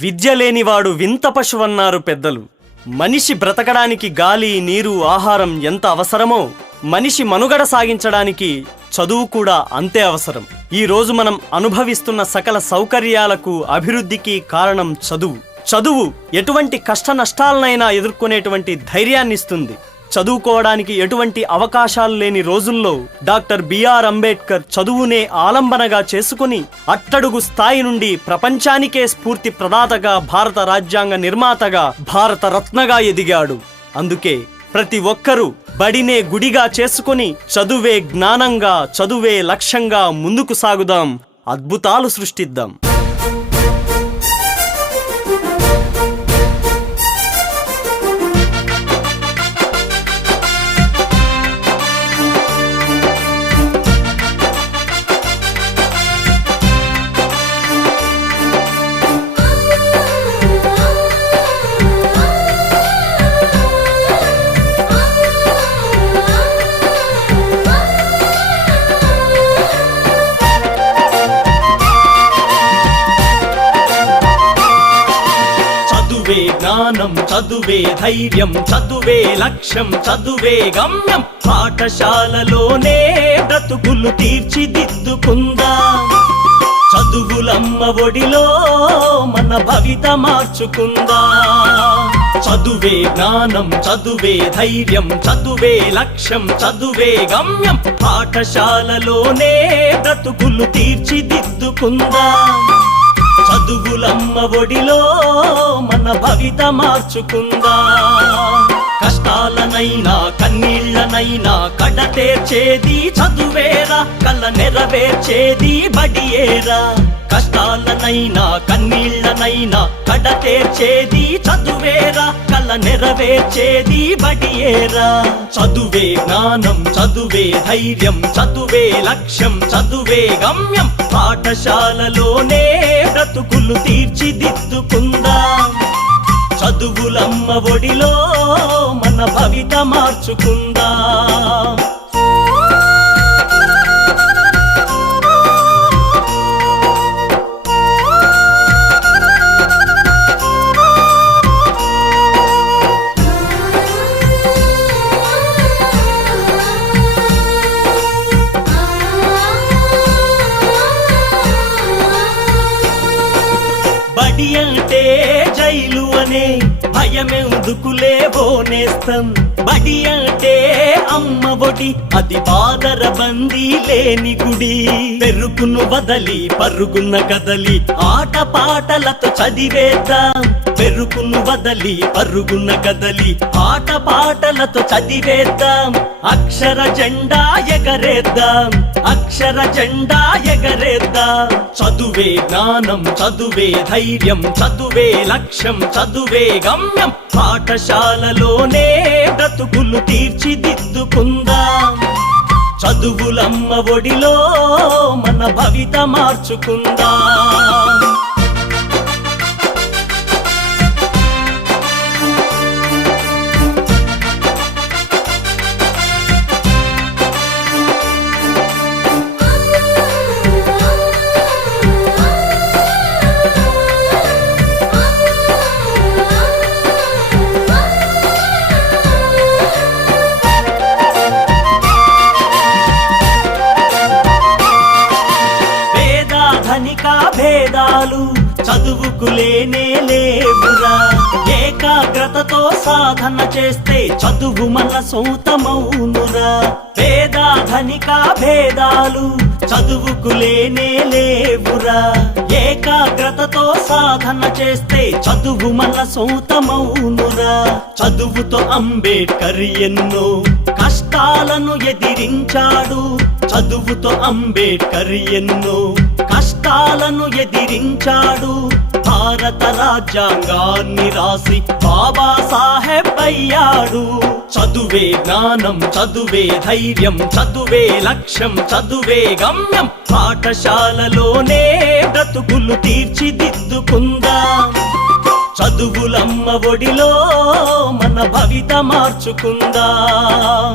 విద్య లేనివాడు వింత పశువన్నారు పెద్దలు. మనిషి బ్రతకడానికి గాలి, నీరు, ఆహారం ఎంత అవసరమో మనిషి మనుగడ సాగించడానికి చదువు కూడా అంతే అవసరం. ఈ రోజు మనం అనుభవిస్తున్న సకల సౌకర్యాలకు, అభివృద్ధికి కారణం చదువు. చదువు ఎటువంటి కష్ట నష్టాలనైనా ఎదుర్కొనేటువంటి ధైర్యాన్నిస్తుంది. చదువుకోవడానికి ఎటువంటి అవకాశాలు లేని రోజుల్లో డాక్టర్ బిఆర్ అంబేద్కర్ చదువునే ఆలంబనగా చేసుకుని అట్టడుగు స్థాయి నుండి ప్రపంచానికే స్ఫూర్తి ప్రదాతగా, భారత రాజ్యాంగ నిర్మాతగా, భారత రత్నగా ఎదిగాడు. అందుకే ప్రతి ఒక్కరూ బడినే గుడిగా చేసుకుని చదువే జ్ఞానంగా, చదువే లక్ష్యంగా ముందుకు సాగుదాం, అద్భుతాలు సృష్టిద్దాం. జ్ఞానం చదువే ధైర్యం, చదువే లక్ష్యం, చదువే గమ్యం. పాఠశాలలోనే బ్రతుకులు తీర్చిదిద్దుకుందా. చదువులమ్మ ఒడిలో మన భవిత మార్చుకుందా. చదువే జ్ఞానం, చదువే ధైర్యం, చదువే లక్ష్యం, చదువే గమ్యం. పాఠశాలలోనే బ్రతుకులు తీర్చిదిద్దుకుందా. చదువులమ్మ ఒడిలో మన భవిత మార్చుకుందా. కష్టాలనైనా కన్నీళ్లనైనా కడతేర్చేది చదువేరా, కల నెరవేర్చేది బడియేరా. కష్టాలనైనా కన్నీళ్లనైనా కడతేర్చేది చదువేరా, కల నెరవేర్చేది బడియేరా. చదువే జ్ఞానం, చదువే ధైర్యం, చదువే లక్ష్యం, చదువే గమ్యం. పాఠశాలలోనే బ్రతుకులు తీర్చిదిద్దుకుందాం. చదువులమ్మ ఒడిలో మన భవిత మార్చుకుందాం. బడి అంటే జైలు అనే భయమెందుకులే బోనేస్తం. బడి అంటే అమ్మ ఒడి, అది బాదర బందీ లేని గుడి. పెరుగును వదలి పరుగున కదలి ఆట పాటలతో చదివేద్దాం. పెరుగును వదలి పరుగున కదలి ఆట పాటలతో చదివేద్దాం. అక్షర జెండా ఎగరేద్దాం, అక్షర జెండా ఎగరేద్దాం. చదువే జ్ఞానం, చదువే ధైర్యం, చదువే లక్ష్యం, చదువే గమ్యం. పాఠశాలలోనే బ్రతుకులు తీర్చిదిద్దుకుందాం. చదువులమ్మ ఒడిలో మన భవిత మార్చుకుందాం. భేదాలు చదువుకు లేనే లేవురా. ఏకాగ్రతతో సాధన చేస్తే చదువు మన సొంతమౌనురా. పేదాధనిక భేదాలు చదువుకు లేనే లేవురా. ఏకాగ్రతతో సాధన చేస్తే చదువు మన సొంతమౌనురా. చదువుతో అంబేద్కర్ ఎన్నో కష్టాలను ఎదిరించాడు. చదువుతో అంబేద్కర్ ఎన్నో కష్టాలను ఎదిరించాడు. భారత రాజ్యాంగాన్ని రాసి బాబాసాహెబ్ అయ్యాడు. చదువే జ్ఞానం, చదువే ధైర్యం, చదువే లక్ష్యం, చదువే గమ్యం. పాఠశాలలోనే బ్రతుకులు తీర్చిదిద్దుకుందాం. చదువులమ్మ ఒడిలో మన భవిత మార్చుకుందాం.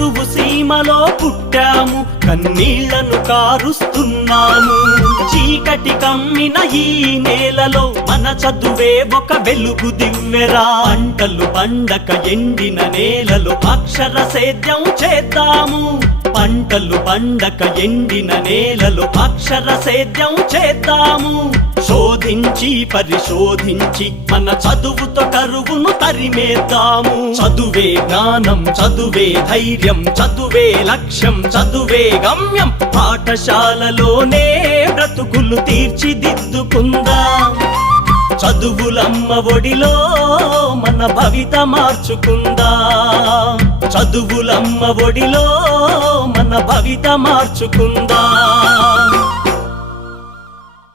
కరువు సీమలో పుట్టాము, కన్నీళ్లను కారుస్తున్నాము. చీకటి కమ్మిన ఈ నేలలో మన చదువే ఒక వెలుగు దివ్వెరా. పంటలు పండక ఎండిన నేలలో అక్షర సేద్యం చేద్దాము. పంటలు పండక ఎండిన నేలలో అక్షర సేద్యం చేద్దాము. శోధించి పరిశోధించి మన చదువుతో కరువును తరిమేద్దాము. చదువే జ్ఞానం, చదువే ధైర్యం, చదువే లక్ష్యం, చదువే గమ్యం. పాఠశాలలోనే బ్రతుకులు తీర్చిదిద్దుకుందాం. చదువులమ్మ ఒడిలో మన భవిత మార్చుకుందాం. చదువులమ్మ ఒడిలో మన భవిత మార్చుకుందాం.